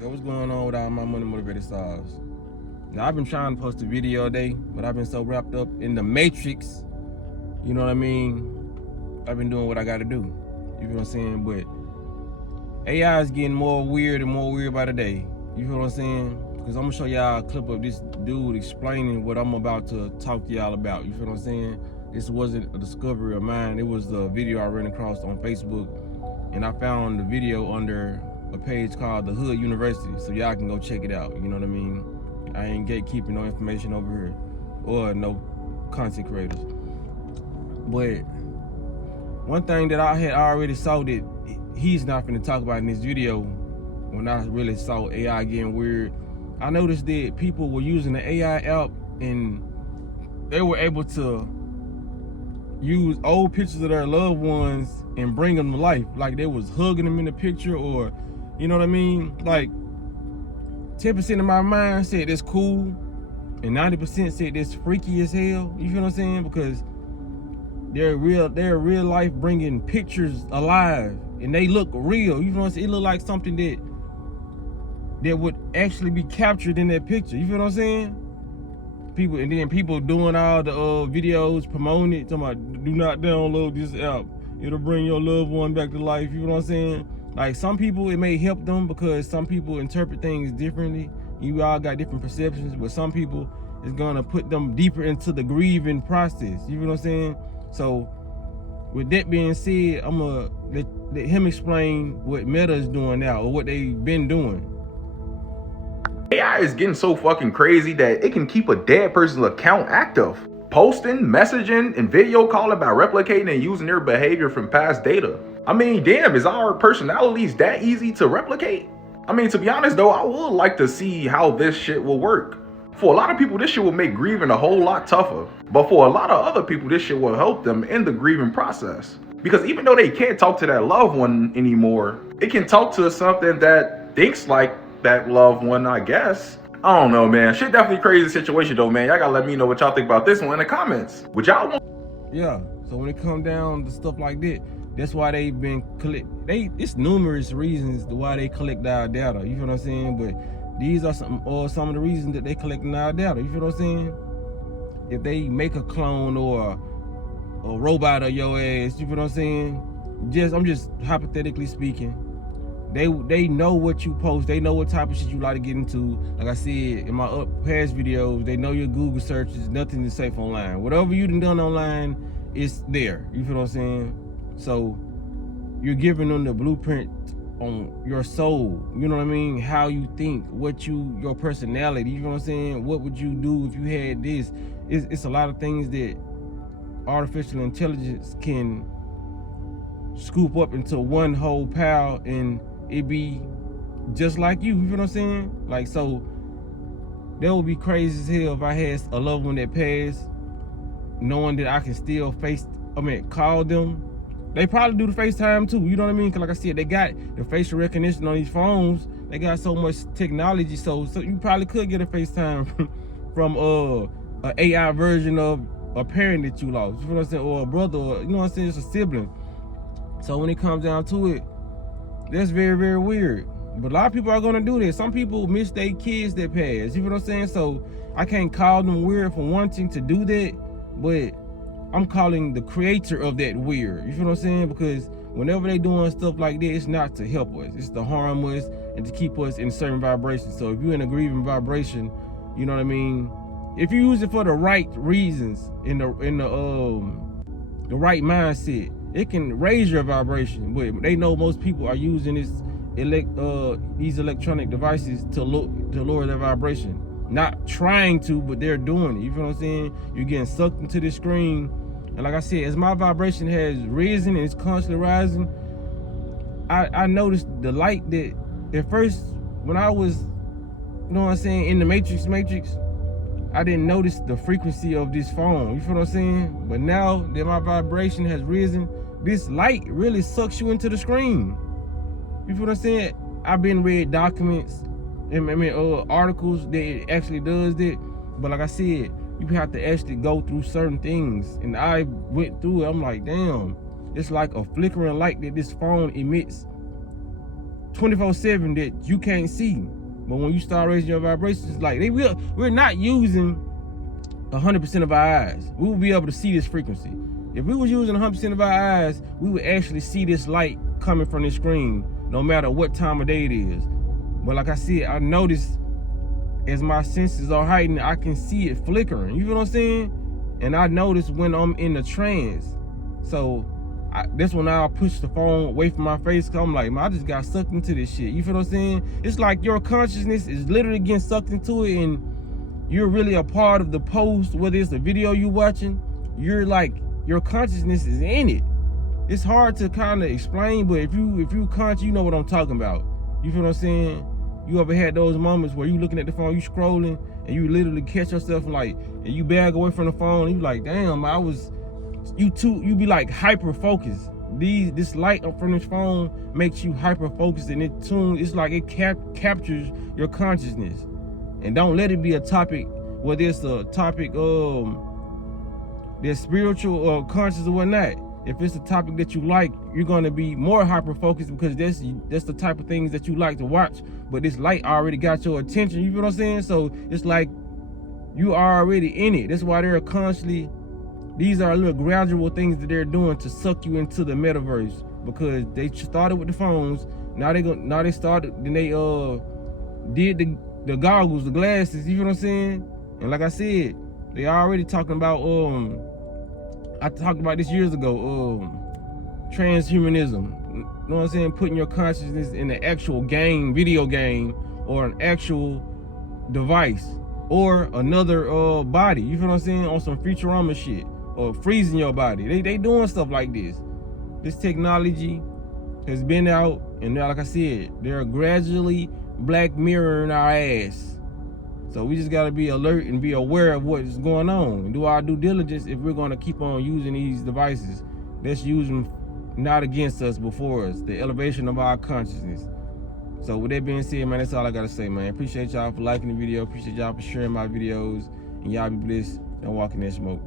Yo, what's going on with all my money motivated stars? Now, I've been trying to post a video a day, but I've been so wrapped up in the matrix. You know what I mean? I've been doing what I got to do. You feel what I'm saying? But AI is getting more weird and more weird by the day. You feel what I'm saying? Because I'm going to show y'all a clip of this dude explaining what I'm about to talk to y'all about. You feel what I'm saying? This wasn't a discovery of mine. It was the video I ran across on Facebook. And I found the video under a page called The Hood University, so y'all can go check it out. You know what I mean? I ain't gatekeeping no information over here, or no content creators. But one thing that I had already saw that he's not finna talk about in this video, when I really saw AI getting weird, I noticed that people were using the AI app and they were able to use old pictures of their loved ones and bring them to life. Like they was hugging them in the picture, or you know what I mean? Like 10% of my mind said that's cool, and 90% said that's freaky as hell. You feel what I'm saying? Because they're real life bringing pictures alive, and they look real. You know what I'm saying? It look like something that would actually be captured in that picture. You feel what I'm saying? People doing all the videos promoting it, talking about do not download this app, it'll bring your loved one back to life. You know what I'm saying? Like some people it may help them because some people interpret things differently. You all got different perceptions, but some people it's gonna put them deeper into the grieving process. You know what I'm saying? So with that being said, I'm gonna let him explain what Meta is doing now, or what they've been doing. AI is getting so fucking crazy that it can keep a dead person's account active, posting, messaging, and video calling by replicating and using their behavior from past data. I mean, damn, is our personalities that easy to replicate? I mean, to be honest though, I would like to see how this shit will work. For a lot of people, this shit will make grieving a whole lot tougher. But for a lot of other people, this shit will help them in the grieving process. Because even though they can't talk to that loved one anymore, it can talk to something that thinks like that loved one, I guess. I don't know, man. Shit definitely crazy situation though, man. Y'all gotta let me know what y'all think about this one in the comments. Would y'all want? Yeah, so when it come down to stuff like that, that's why they've been it's numerous reasons why they collect our data. You feel what I'm saying? But these are some of the reasons that they collecting our data. You feel what I'm saying? If they make a clone or a robot of your ass, you feel what I'm saying? I'm just hypothetically speaking. They know what you post. They know what type of shit you like to get into. Like I said in my past videos, they know your Google searches. Nothing is safe online. Whatever you done online, it's there. You feel what I'm saying? So you're giving them the blueprint on your soul. You know what I mean? How you think, your personality. You know what I'm saying? What would you do if you had this? It's a lot of things that artificial intelligence can scoop up into one whole pile, and it be just like you. You feel what I'm saying? Like, so that would be crazy as hell if I had a loved one that passed, knowing that I can still call them. They probably do the FaceTime too. You know what I mean? Cause like I said, they got the facial recognition on these phones. They got so much technology, so you probably could get a FaceTime from an AI version of a parent that you lost. You know what I'm saying? Or a brother, or, you know what I'm saying? It's a sibling. So when it comes down to it, that's very, very weird. But a lot of people are gonna do this. Some people miss their kids that pass. You know what I'm saying? So I can't call them weird for wanting to do that, but I'm calling the creator of that weird. You feel what I'm saying? Because whenever they doing stuff like that, it's not to help us. It's to harm us and to keep us in certain vibrations. So if you're in a grieving vibration, you know what I mean? If you use it for the right reasons, in the right mindset, it can raise your vibration. But they know most people are using these electronic devices to lower their vibration. Not trying to, but they're doing it. You feel what I'm saying? You're getting sucked into the screen. And like I said, as my vibration has risen and it's constantly rising, I noticed the light that at first, when I was, you know what I'm saying, in the matrix, I didn't notice the frequency of this phone. You feel what I'm saying? But now that my vibration has risen, this light really sucks you into the screen. You feel what I'm saying? I've been read documents, articles that it actually does that. But like I said, you have to actually go through certain things. And I went through it. I'm like, damn, it's like a flickering light that this phone emits. 24/7 that you can't see. But when you start raising your vibrations, like we're not using 100% of our eyes. We will be able to see this frequency. If we was using 100% of our eyes, we would actually see this light coming from the screen, no matter what time of day it is. But like I said, I noticed as my senses are heightened, I can see it flickering. You feel what I'm saying? And I notice when I'm in the trance. So that's when I push the phone away from my face, cause I'm like, man, I just got sucked into this shit. You feel what I'm saying? It's like your consciousness is literally getting sucked into it, and you're really a part of the post, whether it's the video you watching. You're like, your consciousness is in it. It's hard to kind of explain, but if you conscious, you know what I'm talking about. You feel what I'm saying? You ever had those moments where you looking at the phone, you scrolling, and you literally catch yourself like, and you bag away from the phone, and you like, damn, you be like hyper focused. This light from this phone makes you hyper focused, and it's like it captures your consciousness. And don't let it be a topic, whether it's a topic that's spiritual or conscious or whatnot. If it's a topic that you like, you're gonna be more hyper focused, because that's the type of things that you like to watch. But this light already got your attention. You feel what I'm saying? So it's like you are already in it. That's why they're constantly. These are little gradual things that they're doing to suck you into the metaverse, because they started with the phones. Now they started. Then they did the goggles, the glasses. You feel what I'm saying? And like I said, they already talking about I talked about this years ago. Transhumanism. You know what I'm saying? Putting your consciousness in an actual game, video game, or an actual device, or another body. You feel what I'm saying? On some Futurama shit, or freezing your body. They doing stuff like this. This technology has been out, and now, like I said, they're gradually Black Mirroring our ass. So we just gotta be alert and be aware of what is going on, and do our due diligence if we're gonna keep on using these devices. Let's use them not against us, before us. The elevation of our consciousness. So with that being said, man, that's all I gotta say, man. Appreciate y'all for liking the video. Appreciate y'all for sharing my videos. And y'all be blessed. Don't walk in that smoke.